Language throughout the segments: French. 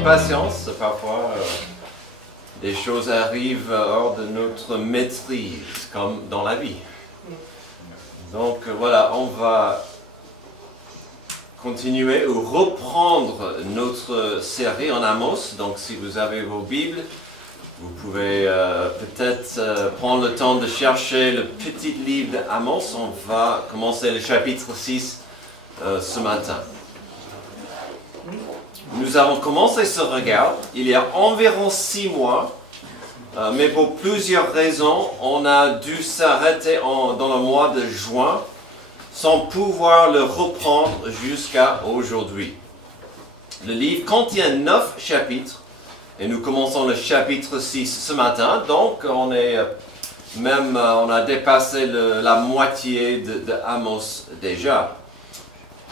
patience. Parfois, des choses arrivent hors de notre maîtrise, comme dans la vie. Donc voilà, on va continuer ou reprendre notre série en Amos. Donc si vous avez vos Bibles, vous pouvez peut-être prendre le temps de chercher le petit livre d'Amos. On va commencer le chapitre 6 ce matin. Nous avons commencé ce regard il y a environ 6 mois, mais pour plusieurs raisons, on a dû s'arrêter dans le mois de juin sans pouvoir le reprendre jusqu'à aujourd'hui. Le livre contient 9 chapitres et nous commençons le chapitre 6 ce matin, donc on a dépassé la moitié de Amos déjà.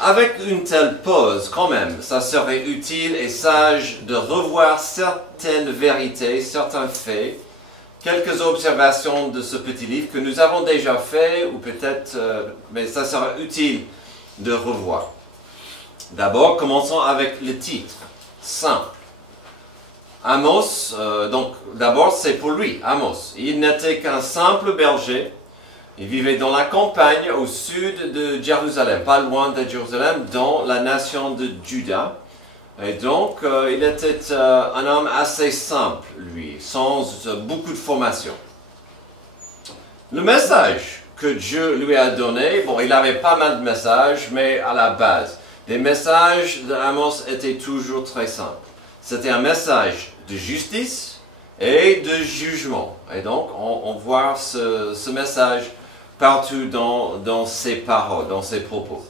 Avec une telle pause, quand même, ça serait utile et sage de revoir certaines vérités, certains faits, quelques observations de ce petit livre que nous avons déjà fait, ou peut-être, mais ça sera utile de revoir. D'abord, commençons avec le titre, simple. Amos, donc d'abord c'est pour lui, Amos. Il n'était qu'un simple berger. Il vivait dans la campagne au sud de Jérusalem, pas loin de Jérusalem, dans la nation de Juda. Et donc, il était un homme assez simple, lui, sans beaucoup de formation. Le message que Dieu lui a donné, bon, il avait pas mal de messages, mais à la base, les messages d'Amos étaient toujours très simples. C'était un message de justice et de jugement. Et donc, on voit ce message partout dans ses paroles, dans ses propos.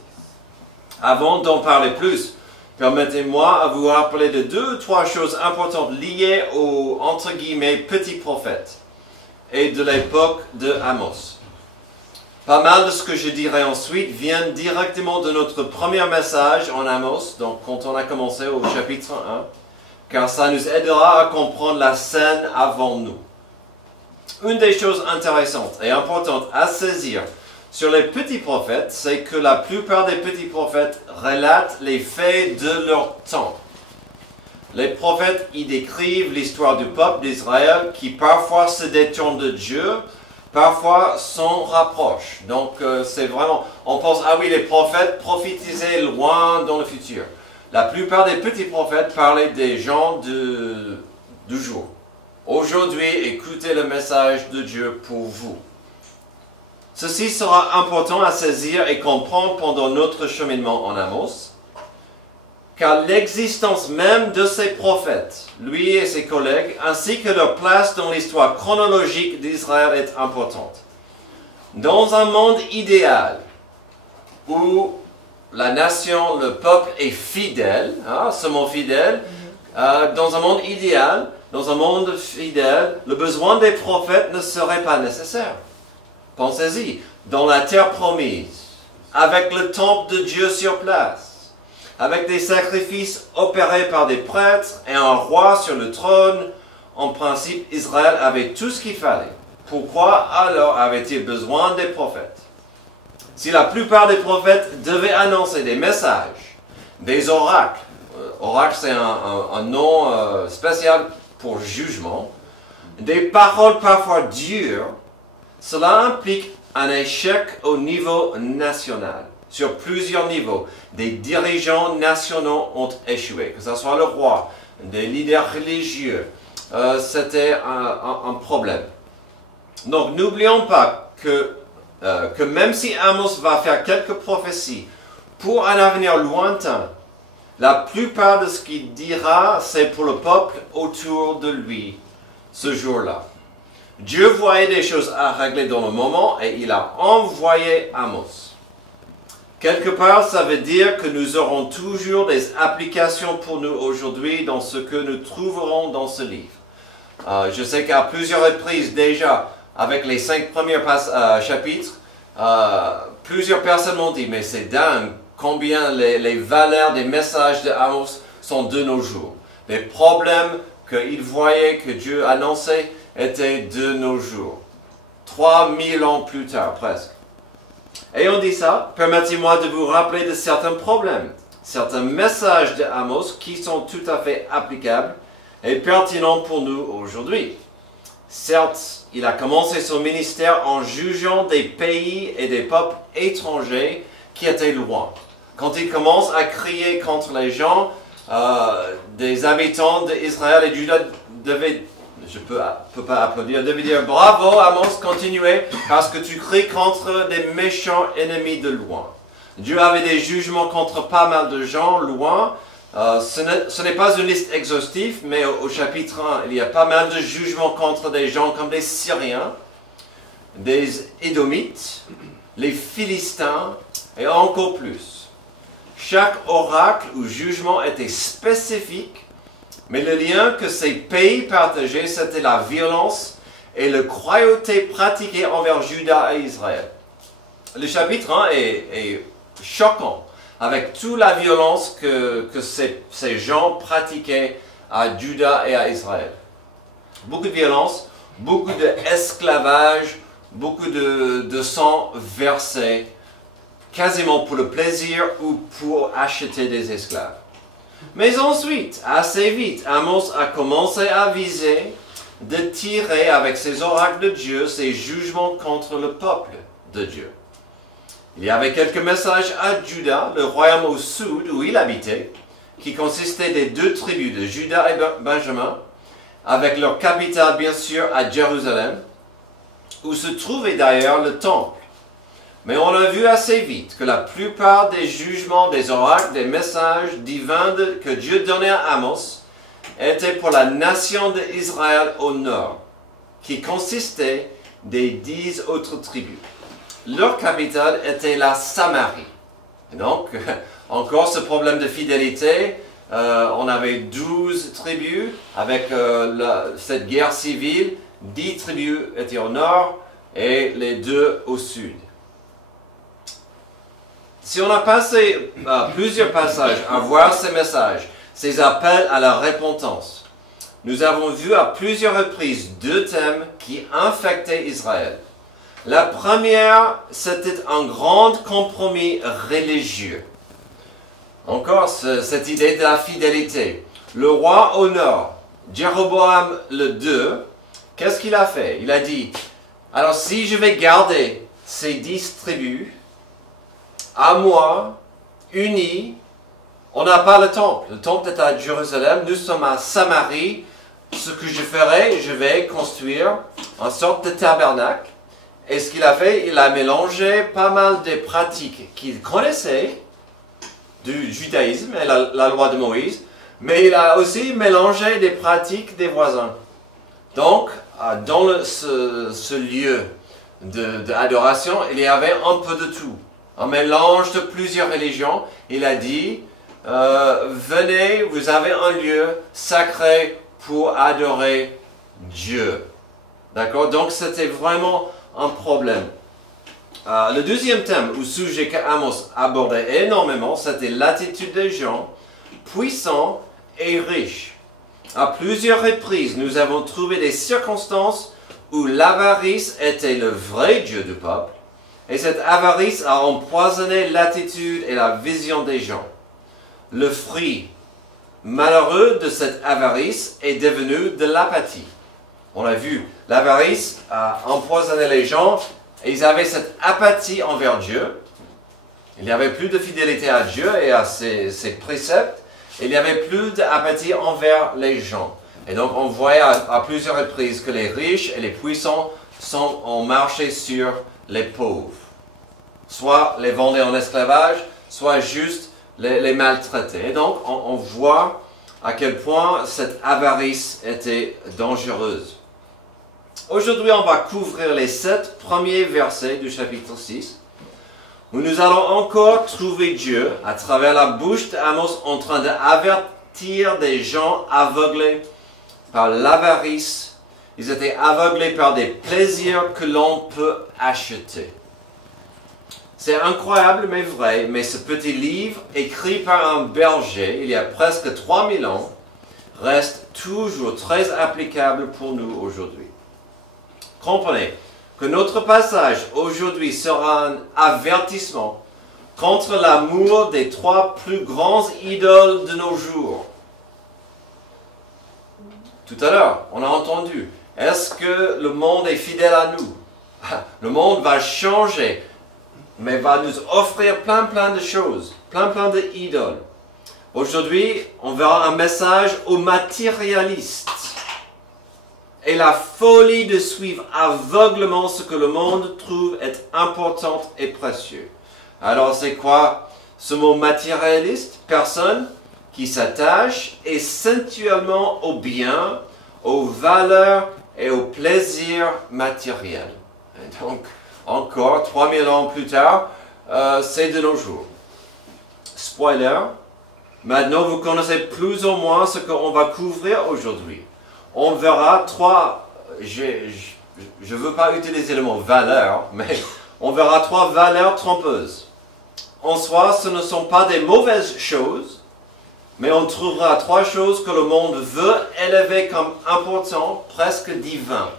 Avant d'en parler plus, permettez-moi à vous rappeler de 2 ou 3 choses importantes liées aux, entre guillemets, petits prophètes et de l'époque de Amos. Pas mal de ce que je dirai ensuite vient directement de notre premier message en Amos, donc quand on a commencé au chapitre 1, car ça nous aidera à comprendre la scène avant nous. Une des choses intéressantes et importantes à saisir sur les petits prophètes, c'est que la plupart des petits prophètes relatent les faits de leur temps. Les prophètes y décrivent l'histoire du peuple d'Israël qui parfois se détourne de Dieu, parfois s'en rapproche. Donc c'est vraiment, on pense, ah oui, les prophètes prophétisaient loin dans le futur. La plupart des petits prophètes parlaient des gens du jour. Aujourd'hui, écoutez le message de Dieu pour vous. Ceci sera important à saisir et comprendre pendant notre cheminement en Amos, car l'existence même de ces prophètes, lui et ses collègues, ainsi que leur place dans l'histoire chronologique d'Israël est importante. Dans un monde idéal, où la nation, le peuple est fidèle, ce mot fidèle, dans un monde idéal, dans un monde fidèle, le besoin des prophètes ne serait pas nécessaire. Pensez-y, dans la terre promise, avec le temple de Dieu sur place, avec des sacrifices opérés par des prêtres et un roi sur le trône, en principe, Israël avait tout ce qu'il fallait. Pourquoi alors avait-il besoin des prophètes? Si la plupart des prophètes devaient annoncer des messages, des oracles, oracle c'est un nom spécial pour jugement, des paroles parfois dures, cela implique un échec au niveau national, sur plusieurs niveaux. Des dirigeants nationaux ont échoué, que ce soit le roi, des leaders religieux, c'était un problème. Donc n'oublions pas que même si Amos va faire quelques prophéties pour un avenir lointain, la plupart de ce qu'il dira, c'est pour le peuple autour de lui, ce jour-là. Dieu voyait des choses à régler dans le moment et il a envoyé Amos. Quelque part, ça veut dire que nous aurons toujours des applications pour nous aujourd'hui dans ce que nous trouverons dans ce livre. Je sais qu'à plusieurs reprises déjà, avec les 5 premiers chapitres, plusieurs personnes m'ont dit, mais c'est dingue combien les valeurs des messages de Amos sont de nos jours. Les problèmes qu'ils voyaient, que Dieu annonçait, étaient de nos jours. 3000 ans plus tard, presque. Ayant dit ça, permettez-moi de vous rappeler de certains problèmes. certains messages d'Amos qui sont tout à fait applicables et pertinents pour nous aujourd'hui. Certes, il a commencé son ministère en jugeant des pays et des peuples étrangers qui étaient loin. Quand il commence à crier contre les gens, des habitants d'Israël et de Juda devaient, je peux pas applaudir, devaient dire bravo Amos, continuez, parce que tu cries contre des méchants ennemis de loin. Dieu avait des jugements contre pas mal de gens loin. Ce n'est pas une liste exhaustive, mais au chapitre 1, il y a pas mal de jugements contre des gens comme des Syriens, des Édomites, les Philistins et encore plus. Chaque oracle ou jugement était spécifique, mais le lien que ces pays partageaient, c'était la violence et la cruauté pratiquée envers Juda et Israël. Le chapitre 1 est choquant, avec toute la violence que ces gens pratiquaient à Juda et à Israël. Beaucoup de violence, beaucoup d'esclavage, beaucoup de sang versé, quasiment pour le plaisir ou pour acheter des esclaves. Mais ensuite, assez vite, Amos a commencé à viser de tirer avec ses oracles de Dieu ses jugements contre le peuple de Dieu. Il y avait quelques messages à Juda, le royaume au sud où il habitait, qui consistait des deux tribus de Juda et Benjamin, avec leur capitale bien sûr à Jérusalem, où se trouvait d'ailleurs le temple. Mais on a vu assez vite que la plupart des jugements, des oracles, des messages divins que Dieu donnait à Amos étaient pour la nation d'Israël au nord, qui consistait des 10 autres tribus. Leur capitale était la Samarie. Et donc, encore ce problème de fidélité, on avait 12 tribus avec cette guerre civile, 10 tribus étaient au nord et les 2 au sud. Si on a passé plusieurs passages à voir ces messages, ces appels à la repentance, nous avons vu à plusieurs reprises 2 thèmes qui infectaient Israël. La première, c'était un grand compromis religieux. Encore cette idée de la fidélité. Le roi au nord, Jéroboam le II, qu'est-ce qu'il a fait? Il a dit, alors si je vais garder ces 10 tribus, à moi, unis, on n'a pas le temple. Le temple est à Jérusalem, nous sommes à Samarie. Ce que je ferai, je vais construire une sorte de tabernacle. Et ce qu'il a fait, il a mélangé pas mal de pratiques qu'il connaissait du judaïsme et la loi de Moïse, mais il a aussi mélangé des pratiques des voisins. Donc, dans ce lieu d'adoration, il y avait un peu de tout. Un mélange de plusieurs religions. Il a dit, venez, vous avez un lieu sacré pour adorer Dieu. D'accord? Donc c'était vraiment un problème. Le deuxième thème ou sujet qu'Amos abordait énormément, c'était l'attitude des gens puissants et riches. À plusieurs reprises, nous avons trouvé des circonstances où l'avarice était le vrai Dieu du peuple. Et cette avarice a empoisonné l'attitude et la vision des gens. Le fruit malheureux de cette avarice est devenu de l'apathie. On a vu, l'avarice a empoisonné les gens et ils avaient cette apathie envers Dieu. Il n'y avait plus de fidélité à Dieu et à ses préceptes. Il n'y avait plus d'apathie envers les gens. Et donc on voyait à plusieurs reprises que les riches et les puissants ont marché sur les pauvres. Soit les vendaient en esclavage, soit juste les maltraiter. Et donc on voit à quel point cette avarice était dangereuse. Aujourd'hui, on va couvrir les 7 premiers versets du chapitre 6, où nous allons encore trouver Dieu, à travers la bouche d'Amos, en train d'avertir des gens aveuglés par l'avarice. Ils étaient aveuglés par des plaisirs que l'on peut acheter. C'est incroyable mais vrai, mais ce petit livre, écrit par un berger il y a presque 3000 ans, reste toujours très applicable pour nous aujourd'hui. Comprenez que notre passage aujourd'hui sera un avertissement contre l'amour des 3 plus grands idoles de nos jours. Tout à l'heure, on a entendu, est-ce que le monde est fidèle à nous? Le monde va changer, mais va nous offrir plein de choses, plein d'idoles. Aujourd'hui, on verra un message aux matérialistes et la folie de suivre aveuglement ce que le monde trouve être important et précieux. Alors c'est quoi ce mot matérialiste? Personne qui s'attache essentiellement au bien, aux valeurs et aux plaisirs matériels. Et donc, encore 3000 ans plus tard, c'est de nos jours. Spoiler, maintenant vous connaissez plus ou moins ce qu'on va couvrir aujourd'hui. On verra 3, je ne veux pas utiliser le mot valeur, mais on verra 3 valeurs trompeuses. En soi, ce ne sont pas des mauvaises choses, mais on trouvera 3 choses que le monde veut élever comme importantes, presque divines.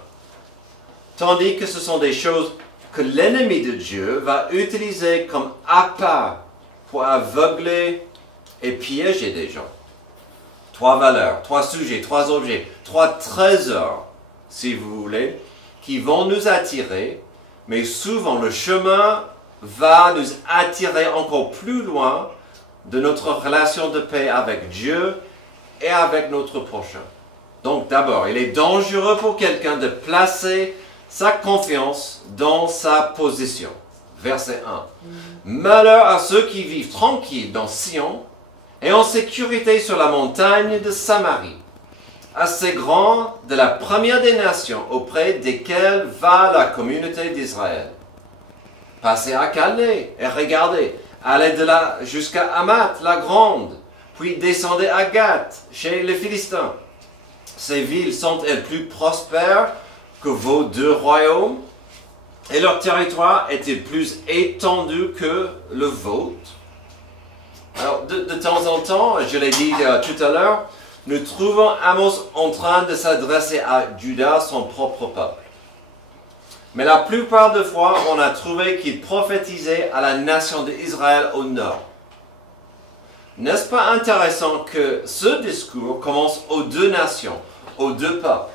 Tandis que ce sont des choses que l'ennemi de Dieu va utiliser comme appât pour aveugler et piéger des gens. 3 valeurs, 3 sujets, 3 objets, 3 trésors, si vous voulez, qui vont nous attirer, mais souvent le chemin va nous attirer encore plus loin de notre relation de paix avec Dieu et avec notre prochain. Donc d'abord, il est dangereux pour quelqu'un de placer sa confiance dans sa position. Verset 1. Malheur à ceux qui vivent tranquilles dans Sion et en sécurité sur la montagne de Samarie, à ces grands de la première des nations auprès desquels va la communauté d'Israël. Passez à Calais et regardez, allez de là jusqu'à Hamath la grande, puis descendez à Gath chez les Philistins. Ces villes sont-elles plus prospères que vos 2 royaumes? Et leur territoire est-il plus étendu que le vôtre? Alors, de temps en temps, je l'ai dit tout à l'heure, nous trouvons Amos en train de s'adresser à Juda, son propre peuple. Mais la plupart des fois, on a trouvé qu'il prophétisait à la nation d'Israël au nord. N'est-ce pas intéressant que ce discours commence aux 2 nations, aux 2 peuples?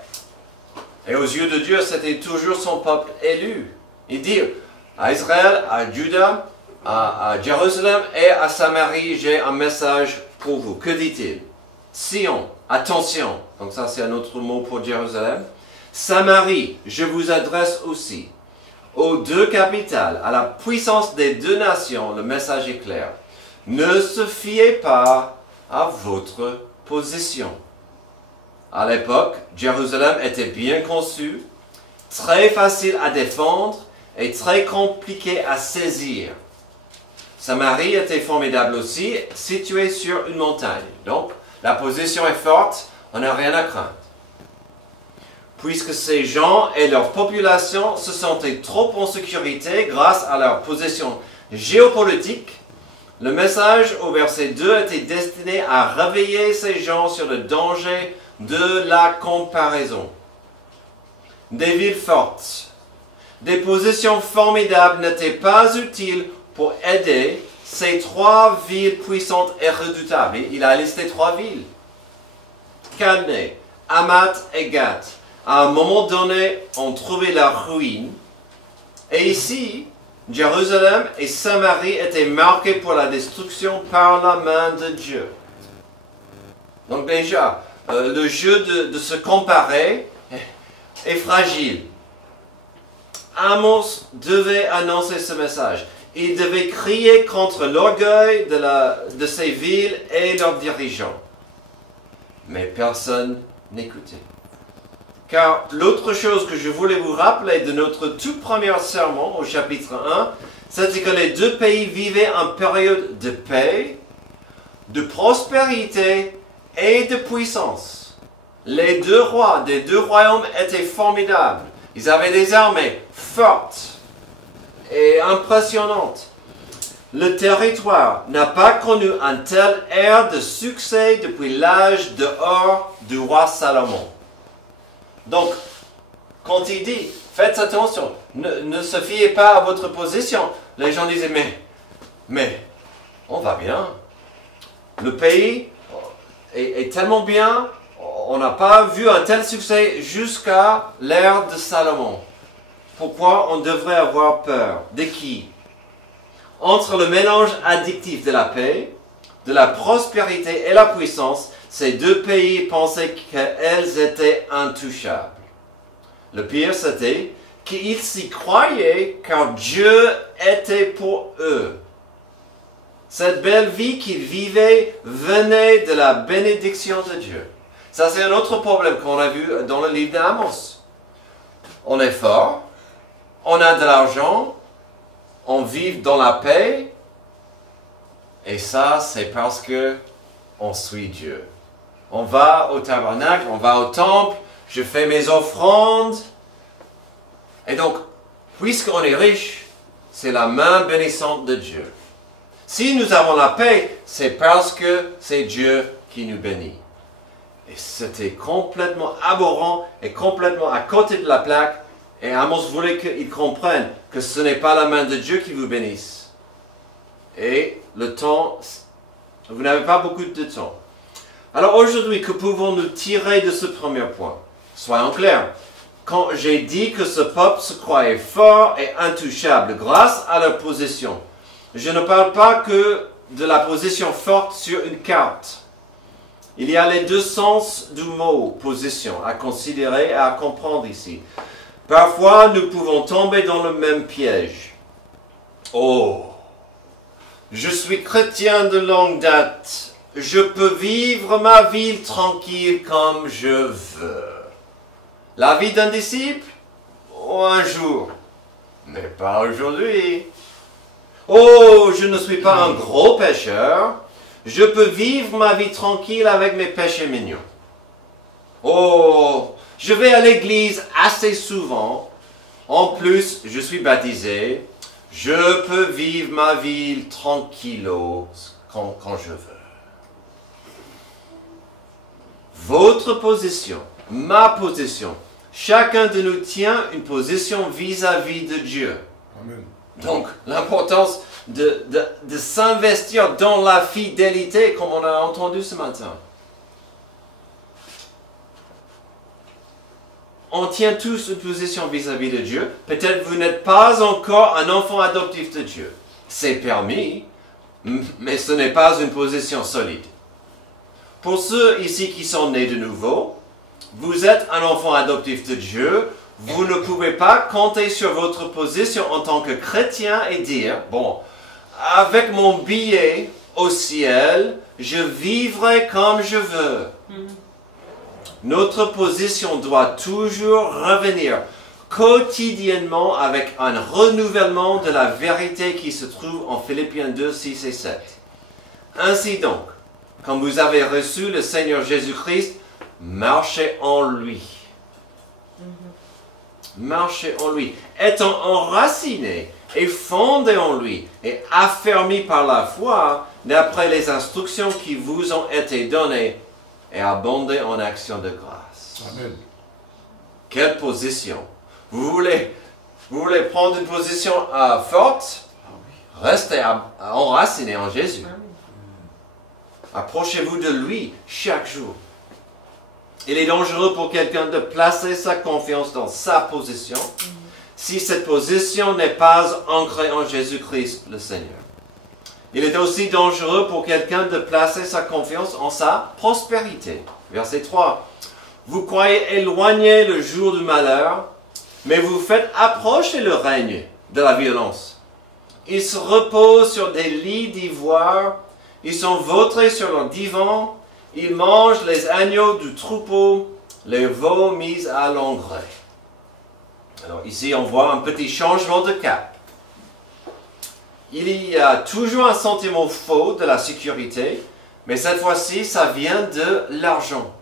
Et aux yeux de Dieu, c'était toujours son peuple élu. Il dit à Israël, à Juda, à Jérusalem et à Samarie, j'ai un message pour vous. Que dit-il? Sion, attention. Donc ça, c'est un autre mot pour Jérusalem. Samarie, je vous adresse aussi. Aux 2 capitales, à la puissance des 2 nations, le message est clair. Ne se fiez pas à votre position. À l'époque, Jérusalem était bien conçu, très facile à défendre et très compliqué à saisir. Samarie était formidable aussi, située sur une montagne. Donc, la position est forte, on n'a rien à craindre. Puisque ces gens et leur population se sentaient trop en sécurité grâce à leur position géopolitique, le message au verset 2 était destiné à réveiller ces gens sur le danger de la comparaison. Des villes fortes, des positions formidables n'étaient pas utiles pour aider ces 3 villes puissantes et redoutables. Il a listé 3 villes. Calais, Hamath et Gath. À un moment donné, ont trouvé la ruine. Et ici, Jérusalem et Samarie étaient marqués pour la destruction par la main de Dieu. Donc déjà, le jeu de se comparer est fragile. Amos devait annoncer ce message. Il devait crier contre l'orgueil de ces villes et leurs dirigeants. Mais personne n'écoutait. Car l'autre chose que je voulais vous rappeler de notre tout premier sermon au chapitre 1, c'était que les 2 pays vivaient en période de paix, de prospérité et de puissance. Les 2 rois des 2 royaumes étaient formidables. Ils avaient des armées fortes et impressionnantes. Le territoire n'a pas connu un tel air de succès depuis l'âge d'or du roi Salomon. Donc, quand il dit, faites attention, ne se fiez pas à votre position, les gens disaient, mais Mais on va bien. Le pays est tellement bien, on n'a pas vu un tel succès jusqu'à l'ère de Salomon. Pourquoi on devrait avoir peur? De qui? Entre le mélange addictif de la paix, de la prospérité et la puissance, ces deux pays pensaient qu'elles étaient intouchables. Le pire, c'était qu'ils s'y croyaient car Dieu était pour eux. Cette belle vie qu'ils vivaient venait de la bénédiction de Dieu. Ça, c'est un autre problème qu'on a vu dans le livre d'Amos. On est fort, on a de l'argent, on vit dans la paix, et ça, c'est parce que on suit Dieu. On va au tabernacle, on va au temple, je fais mes offrandes. Et donc, puisqu'on est riche, c'est la main bénissante de Dieu. Si nous avons la paix, c'est parce que c'est Dieu qui nous bénit. Et c'était complètement aberrant et complètement à côté de la plaque. Et Amos voulait qu'ils comprennent que ce n'est pas la main de Dieu qui vous bénisse. Et le temps, vous n'avez pas beaucoup de temps. Alors aujourd'hui, que pouvons-nous tirer de ce premier point? Soyons clairs. Quand j'ai dit que ce peuple se croyait fort et intouchable grâce à leur position, je ne parle pas que de la position forte sur une carte. Il y a les deux sens du mot position à considérer et à comprendre ici. Parfois, nous pouvons tomber dans le même piège. Oh, je suis chrétien de longue date. Je peux vivre ma vie tranquille comme je veux. La vie d'un disciple? Oh, un jour. Mais pas aujourd'hui. Oh, je ne suis pas un gros pécheur. Je peux vivre ma vie tranquille avec mes péchés mignons. Oh, je vais à l'église assez souvent. En plus, je suis baptisé. Je peux vivre ma vie tranquillo quand je veux. Votre position, ma position, chacun de nous tient une position vis-à-vis de Dieu. Amen. Donc, l'importance de s'investir dans la fidélité, comme on a entendu ce matin. On tient tous une position vis-à-vis de Dieu. Peut-être vous n'êtes pas encore un enfant adoptif de Dieu. C'est permis, mais ce n'est pas une position solide. Pour ceux ici qui sont nés de nouveau, vous êtes un enfant adoptif de Dieu. Vous ne pouvez pas compter sur votre position en tant que chrétien et dire, bon, avec mon billet au ciel, je vivrai comme je veux. Notre position doit toujours revenir quotidiennement avec un renouvellement de la vérité qui se trouve en Philippiens 2, 6 et 7. Ainsi donc, quand vous avez reçu le Seigneur Jésus-Christ, marchez en lui. Marchez en lui, étant enraciné et fondé en lui et affermi par la foi d'après les instructions qui vous ont été données et abondé en actions de grâce. Amen. Quelle position? Vous voulez prendre une position forte? Restez enraciné en Jésus. Approchez-vous de lui chaque jour. Il est dangereux pour quelqu'un de placer sa confiance dans sa position si cette position n'est pas ancrée en Jésus-Christ le Seigneur. Il est aussi dangereux pour quelqu'un de placer sa confiance en sa prospérité. Verset 3. Vous croyez éloigner le jour du malheur, mais vous faites approcher le règne de la violence. Ils se reposent sur des lits d'ivoire, ils sont vautrés sur leur divan, ils mangent les agneaux du troupeau, les veaux mis à l'engrais. Alors ici, on voit un petit changement de cap. Il y a toujours un sentiment faux de la sécurité, mais cette fois-ci, ça vient de l'argent.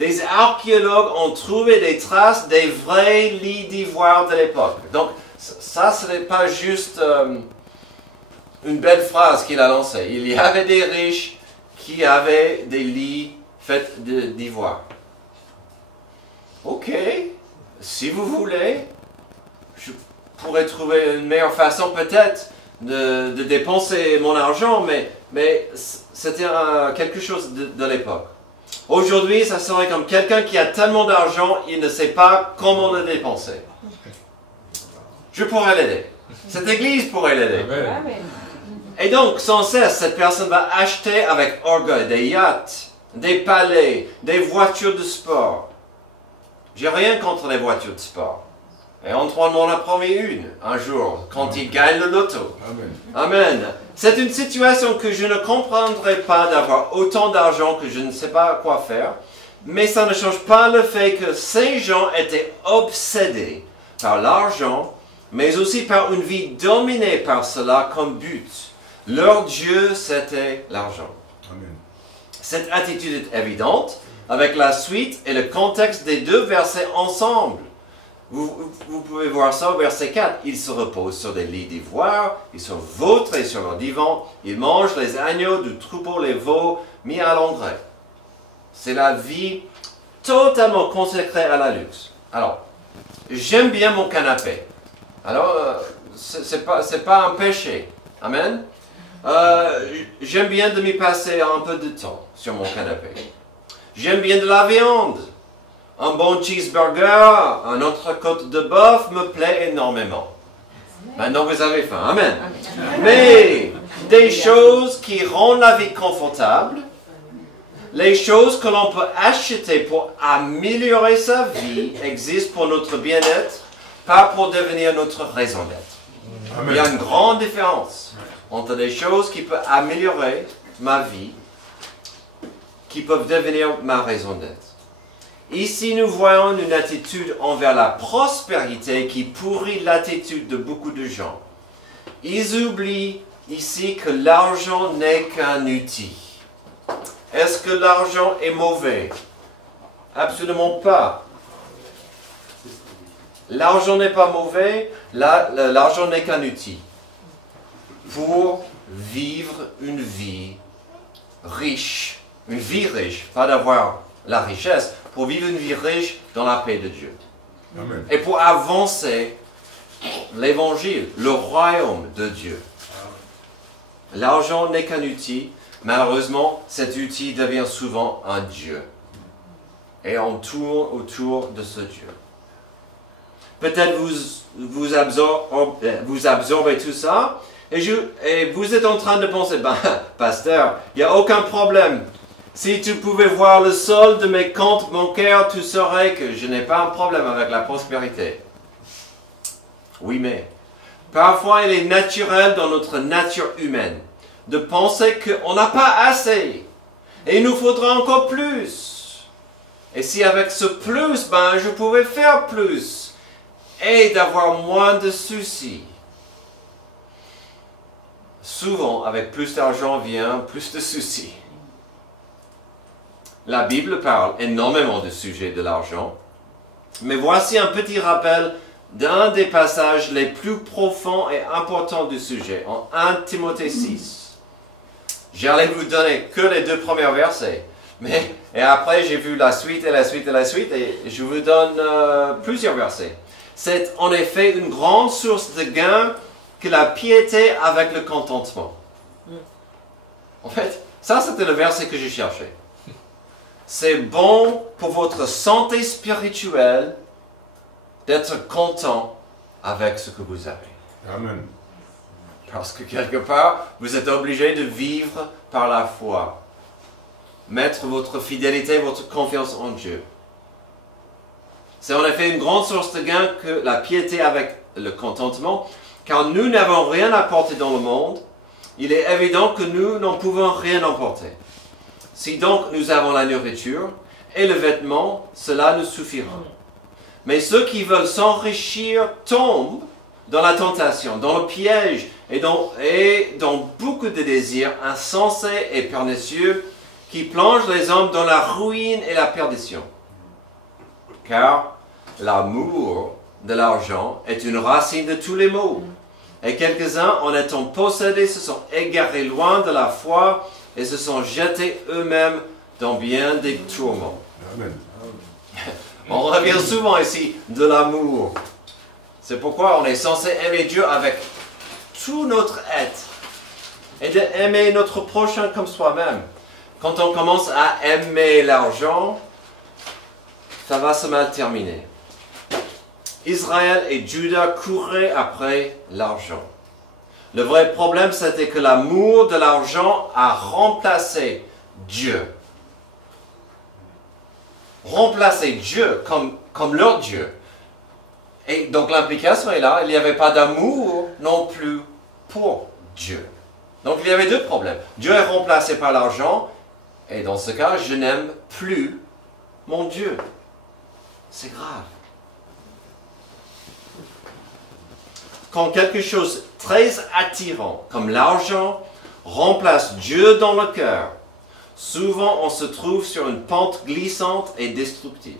Des archéologues ont trouvé des traces des vrais lits d'ivoire de l'époque. Donc, ça, ce n'est pas juste une belle phrase qu'il a lancée. Il y avait des riches qui avaient des lits faits d'ivoire. Ok, si vous voulez, je pourrais trouver une meilleure façon peut-être de dépenser mon argent, mais c'était quelque chose de l'époque. Aujourd'hui, ça serait comme quelqu'un qui a tellement d'argent, il ne sait pas comment le dépenser. Je pourrais l'aider. Cette église pourrait l'aider. Et donc, sans cesse, cette personne va acheter avec orgueil des yachts, des palais, des voitures de sport. J'ai rien contre les voitures de sport. Et Antoine m'en a promis une, un jour, quand il gagne le loto. Amen. Amen. C'est une situation que je ne comprendrai pas d'avoir autant d'argent que je ne sais pas quoi faire. Mais ça ne change pas le fait que ces gens étaient obsédés par l'argent, mais aussi par une vie dominée par cela comme but. Leur Dieu, c'était l'argent. Amen. Cette attitude est évidente avec la suite et le contexte des deux versets ensemble. Vous pouvez voir ça au verset 4. Ils se reposent sur des lits d'ivoire, ils sont vautrés sur leur divan, ils mangent les agneaux du troupeau, les veaux mis à l'engrais. C'est la vie totalement consacrée à la luxe. Alors, j'aime bien mon canapé. Alors, c'est pas un péché. Amen. J'aime bien de m'y passer un peu de temps sur mon canapé. J'aime bien de la viande. Un bon cheeseburger, un entrecôte de bœuf me plaît énormément. Maintenant vous avez faim. Amen. Mais des choses qui rendent la vie confortable, les choses que l'on peut acheter pour améliorer sa vie existent pour notre bien-être, pas pour devenir notre raison d'être. Il y a une grande différence entre des choses qui peuvent améliorer ma vie, qui peuvent devenir ma raison d'être. Ici, nous voyons une attitude envers la prospérité qui pourrit l'attitude de beaucoup de gens. Ils oublient ici que l'argent n'est qu'un outil. Est-ce que l'argent est mauvais? Absolument pas. L'argent n'est pas mauvais, l'argent n'est qu'un outil pour vivre une vie riche, pas d'avoir la richesse, pour vivre une vie riche dans la paix de Dieu. Amen. Et pour avancer l'évangile, le royaume de Dieu. L'argent n'est qu'un outil. Malheureusement, cet outil devient souvent un Dieu. Et on tourne autour de ce Dieu. Peut-être vous absorbez tout ça et vous êtes en train de penser, pasteur, il n'y a aucun problème. Si tu pouvais voir le solde de mes comptes bancaires, tu saurais que je n'ai pas un problème avec la prospérité. Oui, mais parfois il est naturel dans notre nature humaine de penser qu'on n'a pas assez et il nous faudra encore plus. Et si avec ce plus, je pouvais faire plus et d'avoir moins de soucis. Souvent, avec plus d'argent vient plus de soucis. La Bible parle énormément du sujet de l'argent, mais voici un petit rappel d'un des passages les plus profonds et importants du sujet, en 1 Timothée 6. J'allais vous donner que les 2 premiers versets, et après j'ai vu la suite et la suite et la suite, et je vous donne plusieurs versets. C'est en effet une grande source de gain que la piété avec le contentement. En fait, ça c'était le verset que j'ai cherché. C'est bon pour votre santé spirituelle d'être content avec ce que vous avez. Amen. Parce que quelque part, vous êtes obligé de vivre par la foi. Mettre votre fidélité, votre confiance en Dieu. C'est en effet une grande source de gain que la piété avec le contentement, car nous n'avons rien apporté dans le monde. Il est évident que nous n'en pouvons rien emporter. Si donc nous avons la nourriture et le vêtement, cela nous suffira. Mais ceux qui veulent s'enrichir tombent dans la tentation, dans le piège et dans beaucoup de désirs insensés et pernicieux qui plongent les hommes dans la ruine et la perdition. Car l'amour de l'argent est une racine de tous les maux. Et quelques-uns, en étant possédés, se sont égarés loin de la foi et se sont jetés eux-mêmes dans bien des tourments. Amen. On revient souvent ici de l'amour. C'est pourquoi on est censé aimer Dieu avec tout notre être et d'aimer notre prochain comme soi-même. Quand on commence à aimer l'argent, ça va se mal terminer. Israël et Juda couraient après l'argent. Le vrai problème, c'était que l'amour de l'argent a remplacé Dieu. Remplacé Dieu comme leur Dieu. Et donc l'implication est là, il n'y avait pas d'amour non plus pour Dieu. Donc il y avait deux problèmes. Dieu est remplacé par l'argent, et dans ce cas, je n'aime plus mon Dieu. C'est grave. Quand quelque chose de très attirant, comme l'argent, remplace Dieu dans le cœur, souvent on se trouve sur une pente glissante et destructive.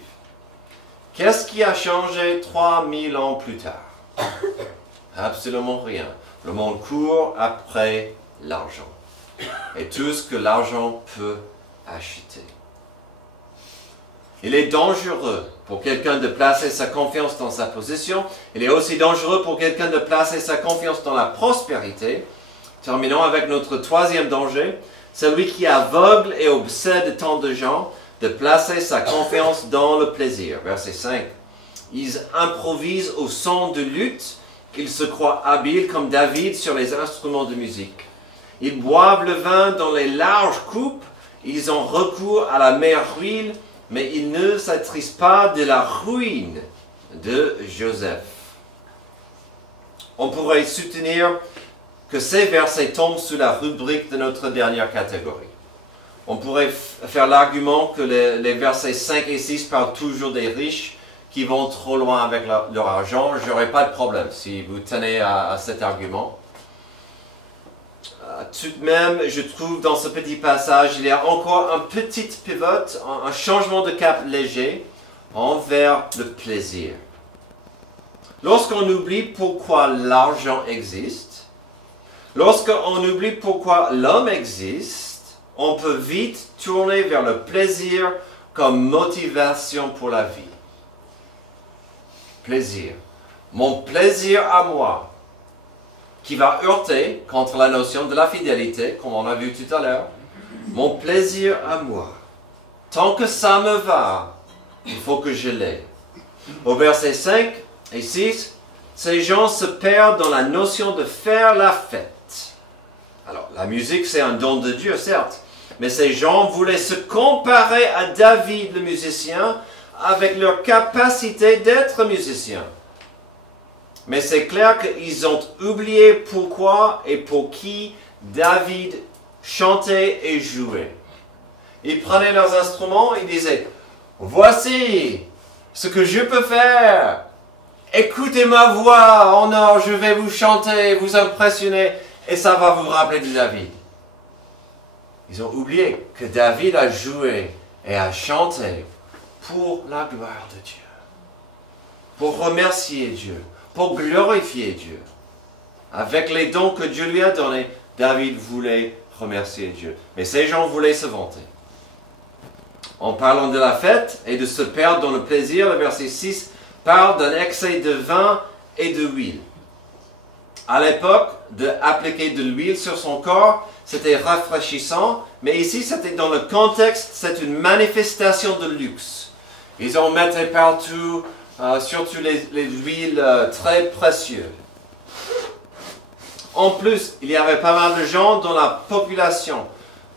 Qu'est-ce qui a changé 3000 ans plus tard? Absolument rien. Le monde court après l'argent. Et tout ce que l'argent peut acheter. Il est dangereux pour quelqu'un de placer sa confiance dans sa possession. Il est aussi dangereux pour quelqu'un de placer sa confiance dans la prospérité. Terminons avec notre troisième danger. Celui qui aveugle et obsède tant de gens de placer sa confiance dans le plaisir. Verset 5. Ils improvisent au son de lutte. Ils se croient habiles comme David sur les instruments de musique. Ils boivent le vin dans les larges coupes. Ils ont recours à la meilleure huile. Mais ils ne s'attristent pas de la ruine de Joseph. On pourrait soutenir que ces versets tombent sous la rubrique de notre dernière catégorie. On pourrait faire l'argument que les versets 5 et 6 parlent toujours des riches qui vont trop loin avec leur argent. Je n'aurai pas de problème si vous tenez à cet argument. Tout de même, je trouve dans ce petit passage, il y a encore un petit pivot, un changement de cap léger envers le plaisir. Lorsqu'on oublie pourquoi l'argent existe, lorsqu'on oublie pourquoi l'homme existe, on peut vite tourner vers le plaisir comme motivation pour la vie. Plaisir. Mon plaisir à moi, qui va heurter contre la notion de la fidélité, comme on a vu tout à l'heure. Mon plaisir à moi. Tant que ça me va, il faut que je l'ai. Au verset 5 et 6, ces gens se perdent dans la notion de faire la fête. Alors, la musique, c'est un don de Dieu, certes, mais ces gens voulaient se comparer à David, le musicien, avec leur capacité d'être musicien. Mais c'est clair qu'ils ont oublié pourquoi et pour qui David chantait et jouait. Ils prenaient leurs instruments et disaient « Voici ce que je peux faire. Écoutez ma voix en or, je vais vous chanter, vous impressionner et ça va vous rappeler de David. » Ils ont oublié que David a joué et a chanté pour la gloire de Dieu, pour remercier Dieu, pour glorifier Dieu. Avec les dons que Dieu lui a donnés, David voulait remercier Dieu. Mais ces gens voulaient se vanter. En parlant de la fête et de se perdre dans le plaisir, le verset 6 parle d'un excès de vin et de huile. À l'époque, d'appliquer de l'huile sur son corps, c'était rafraîchissant, mais ici, c'était dans le contexte, c'est une manifestation de luxe. Ils en mettaient partout, surtout les huiles très précieuses. En plus, il y avait pas mal de gens dans la population,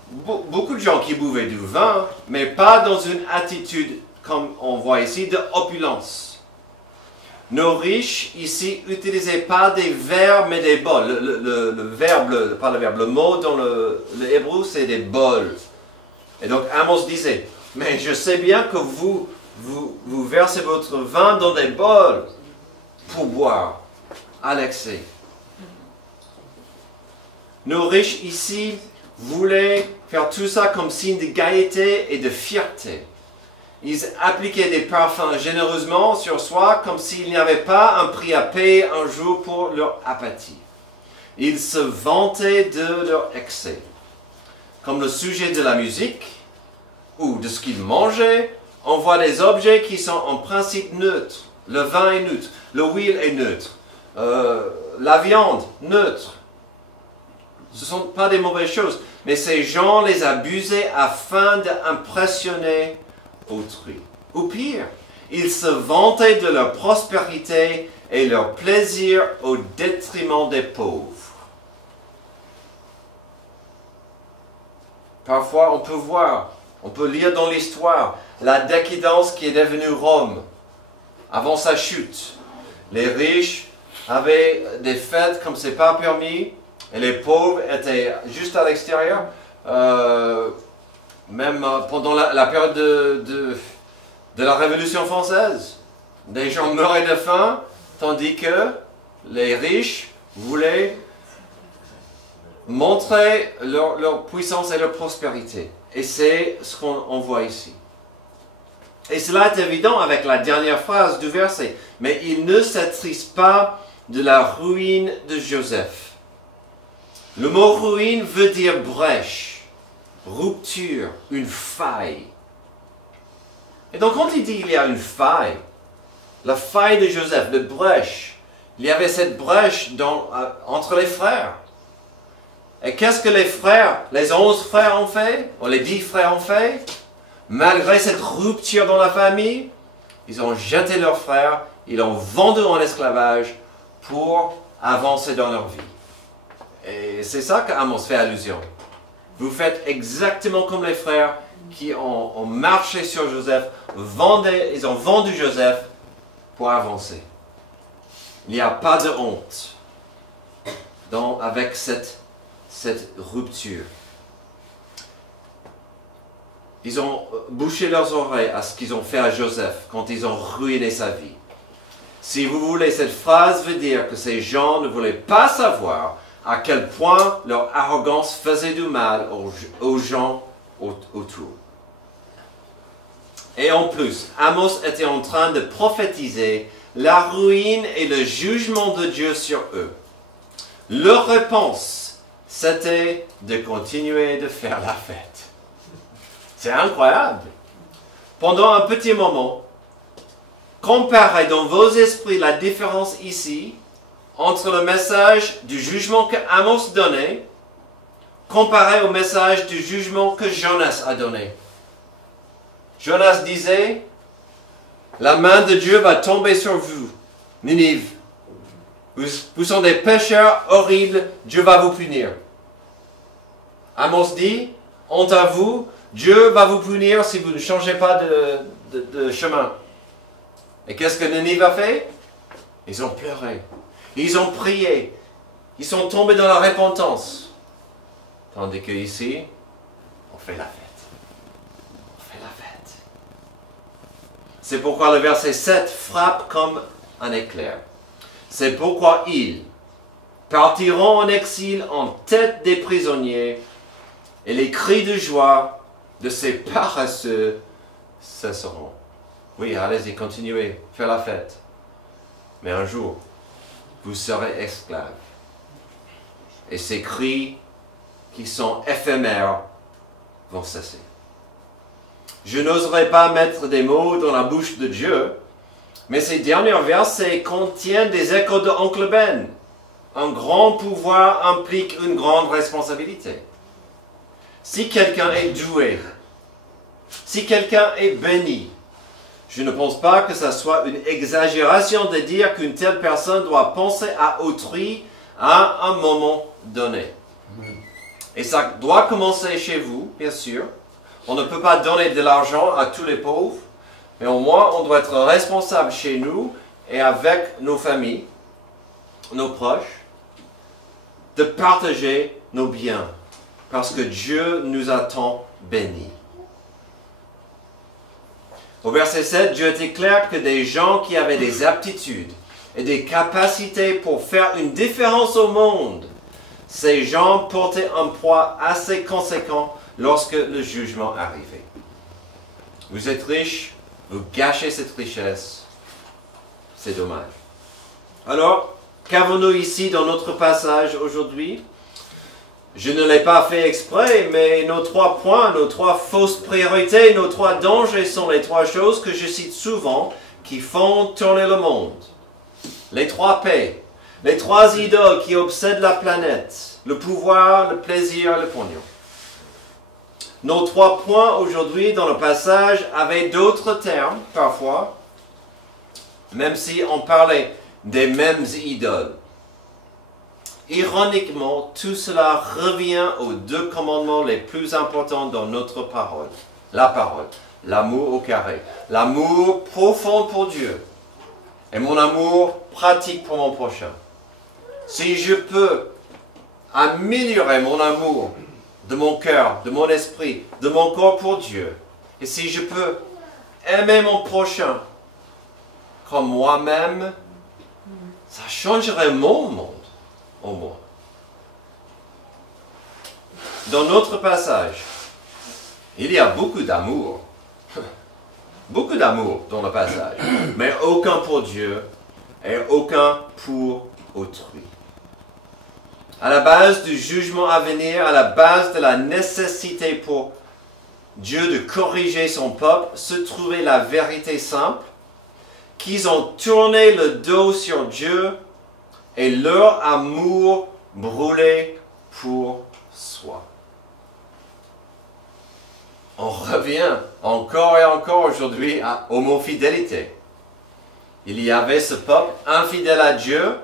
beaucoup de gens qui buvaient du vin, mais pas dans une attitude, comme on voit ici, de opulence. Nos riches ici n'utilisaient pas des verres, mais des bols. Le verbe, pas le verbe, le mot dans le hébreu, c'est des bols. Et donc Amos disait, mais je sais bien que vous versez votre vin dans des bols pour boire à l'excès. Nos riches ici voulaient faire tout ça comme signe de gaieté et de fierté. Ils appliquaient des parfums généreusement sur soi comme s'il n'y avait pas un prix à payer un jour pour leur apathie. Ils se vantaient de leur excès. Comme le sujet de la musique ou de ce qu'ils mangeaient, on voit des objets qui sont en principe neutres. Le vin est neutre, le huile est neutre, la viande, neutre. Ce ne sont pas des mauvaises choses. Mais ces gens les abusaient afin d'impressionner autrui. Ou pire, ils se vantaient de leur prospérité et leur plaisir au détriment des pauvres. Parfois, on peut lire dans l'histoire la décadence qui est devenue Rome avant sa chute. Les riches avaient des fêtes comme ce n'est pas permis et les pauvres étaient juste à l'extérieur. Même pendant la période de la Révolution française, des gens meuraient de faim, tandis que les riches voulaient montrer leur puissance et leur prospérité. Et c'est ce qu'on voit ici. Et cela est évident avec la dernière phrase du verset. Mais il ne s'attristent pas de la ruine de Joseph. Le mot ruine veut dire brèche, rupture, une faille. Et donc quand il dit qu'il y a une faille, la faille de Joseph, la brèche, il y avait cette brèche entre les frères. Et qu'est-ce que les frères, les 11 frères ont fait, ou les 10 frères ont fait? Malgré cette rupture dans la famille, ils ont jeté leurs frères, ils l'ont vendu en esclavage pour avancer dans leur vie. Et c'est ça qu'Amos fait allusion. Vous faites exactement comme les frères qui ont marché sur Joseph, ils ont vendu Joseph pour avancer. Il n'y a pas de honte avec cette rupture. Ils ont bouché leurs oreilles à ce qu'ils ont fait à Joseph quand ils ont ruiné sa vie. Si vous voulez, cette phrase veut dire que ces gens ne voulaient pas savoir à quel point leur arrogance faisait du mal aux gens autour. Et en plus, Amos était en train de prophétiser la ruine et le jugement de Dieu sur eux. Leur réponse, c'était de continuer de faire la fête. C'est incroyable. Pendant un petit moment, comparez dans vos esprits la différence ici entre le message du jugement que Amos donnait comparé au message du jugement que Jonas a donné. Jonas disait, la main de Dieu va tomber sur vous, Ninive. Vous sont des pécheurs horribles, Dieu va vous punir. Amos dit, honte à vous, Dieu va vous punir si vous ne changez pas de chemin. Et qu'est-ce que Ninive a fait? Ils ont pleuré, ils ont prié, ils sont tombés dans la repentance. Tandis que ici, on fait la fête. On fait la fête. C'est pourquoi le verset 7 frappe comme un éclair. C'est pourquoi ils partiront en exil en tête des prisonniers et les cris de joie de ces paresseux cesseront. Oui, allez-y, continuez, faites la fête. Mais un jour, vous serez esclaves. Et ces cris qui sont éphémères vont cesser. Je n'oserais pas mettre des mots dans la bouche de Dieu, mais ces derniers versets contiennent des échos de Oncle Ben. Un grand pouvoir implique une grande responsabilité. Si quelqu'un est doué, si quelqu'un est béni, je ne pense pas que ce soit une exagération de dire qu'une telle personne doit penser à autrui à un moment donné. Et ça doit commencer chez vous, bien sûr. On ne peut pas donner de l'argent à tous les pauvres, mais au moins on doit être responsable chez nous et avec nos familles, nos proches, de partager nos biens, parce que Dieu nous a tant bénis. Au verset 7, Dieu était clair que des gens qui avaient des aptitudes et des capacités pour faire une différence au monde, ces gens portaient un poids assez conséquent lorsque le jugement arrivait. Vous êtes riche, vous gâchez cette richesse, c'est dommage. Alors, qu'avons-nous ici dans notre passage aujourd'hui? Je ne l'ai pas fait exprès, mais nos 3 points, nos 3 fausses priorités, nos 3 dangers sont les 3 choses que je cite souvent qui font tourner le monde. Les 3 P. Les 3 idoles qui obsèdent la planète, le pouvoir, le plaisir, le pognon. Nos 3 points aujourd'hui dans le passage avaient d'autres termes, parfois, même si on parlait des mêmes idoles. Ironiquement, tout cela revient aux 2 commandements les plus importants dans notre parole. La parole, l'amour au carré, l'amour profond pour Dieu et mon amour pratique pour mon prochain. Si je peux améliorer mon amour de mon cœur, de mon esprit, de mon corps pour Dieu, et si je peux aimer mon prochain comme moi-même, ça changerait mon monde au moins. Dans notre passage, il y a beaucoup d'amour. Beaucoup d'amour dans le passage, mais aucun pour Dieu et aucun pour autrui. À la base du jugement à venir, à la base de la nécessité pour Dieu de corriger son peuple, se trouvait la vérité simple, qu'ils ont tourné le dos sur Dieu et leur amour brûlé pour soi. On revient encore et encore aujourd'hui au mot fidélité. Il y avait ce peuple infidèle à Dieu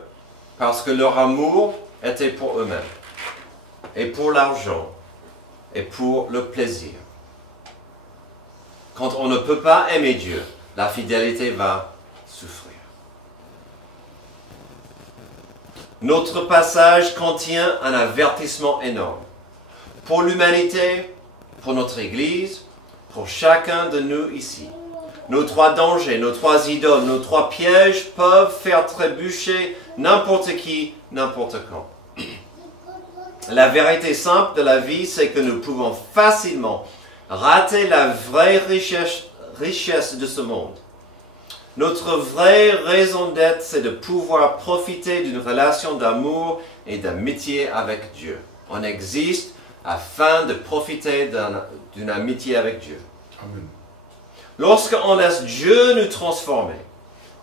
parce que leur amour était pour eux-mêmes, et pour l'argent, et pour le plaisir. Quand on ne peut pas aimer Dieu, la fidélité va souffrir. Notre passage contient un avertissement énorme. Pour l'humanité, pour notre Église, pour chacun de nous ici. Nos 3 dangers, nos 3 idoles, nos 3 pièges peuvent faire trébucher n'importe qui, n'importe quand. La vérité simple de la vie, c'est que nous pouvons facilement rater la vraie richesse de ce monde. Notre vraie raison d'être, c'est de pouvoir profiter d'une relation d'amour et d'amitié avec Dieu. On existe afin de profiter d'une amitié avec Dieu. Amen. Lorsqu'on laisse Dieu nous transformer,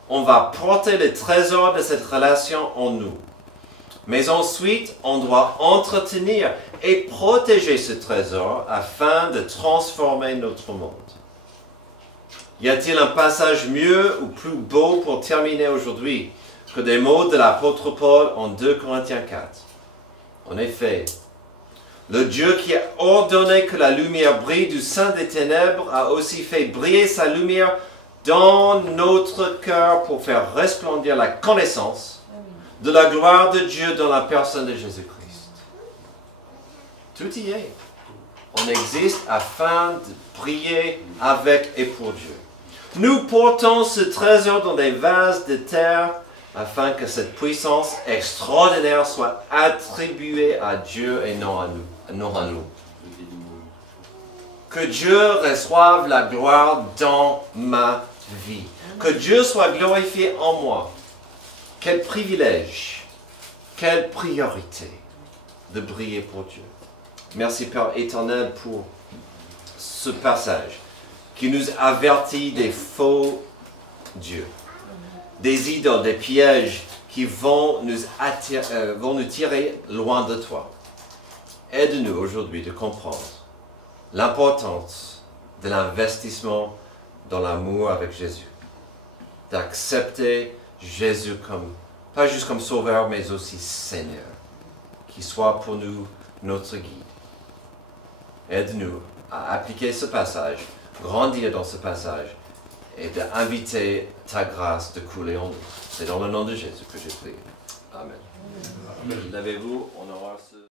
on va porter le trésor de cette relation en nous. Mais ensuite, on doit entretenir et protéger ce trésor afin de transformer notre monde. Y a-t-il un passage mieux ou plus beau pour terminer aujourd'hui que des mots de l'apôtre Paul en 2 Corinthiens 4? En effet, le Dieu qui a ordonné que la lumière brille du sein des ténèbres a aussi fait briller sa lumière dans notre cœur pour faire resplendir la connaissance de la gloire de Dieu dans la personne de Jésus-Christ. Tout y est. On existe afin de briller avec et pour Dieu. Nous portons ce trésor dans des vases de terre afin que cette puissance extraordinaire soit attribuée à Dieu et non à nous. Que Dieu reçoive la gloire dans ma vie. Que Dieu soit glorifié en moi. Quel privilège, quelle priorité de briller pour Dieu. Merci Père éternel pour ce passage qui nous avertit des faux dieux, des idoles, des pièges qui vont nous tirer loin de toi. Aide-nous aujourd'hui de comprendre l'importance de l'investissement dans l'amour avec Jésus, d'accepter Jésus comme, pas juste comme sauveur, mais aussi Seigneur, qui soit pour nous notre guide. Aide-nous à appliquer ce passage, grandir dans ce passage et d'inviter ta grâce de couler en nous. C'est dans le nom de Jésus que j'ai prié. Amen. Levez-vous, on aura ce...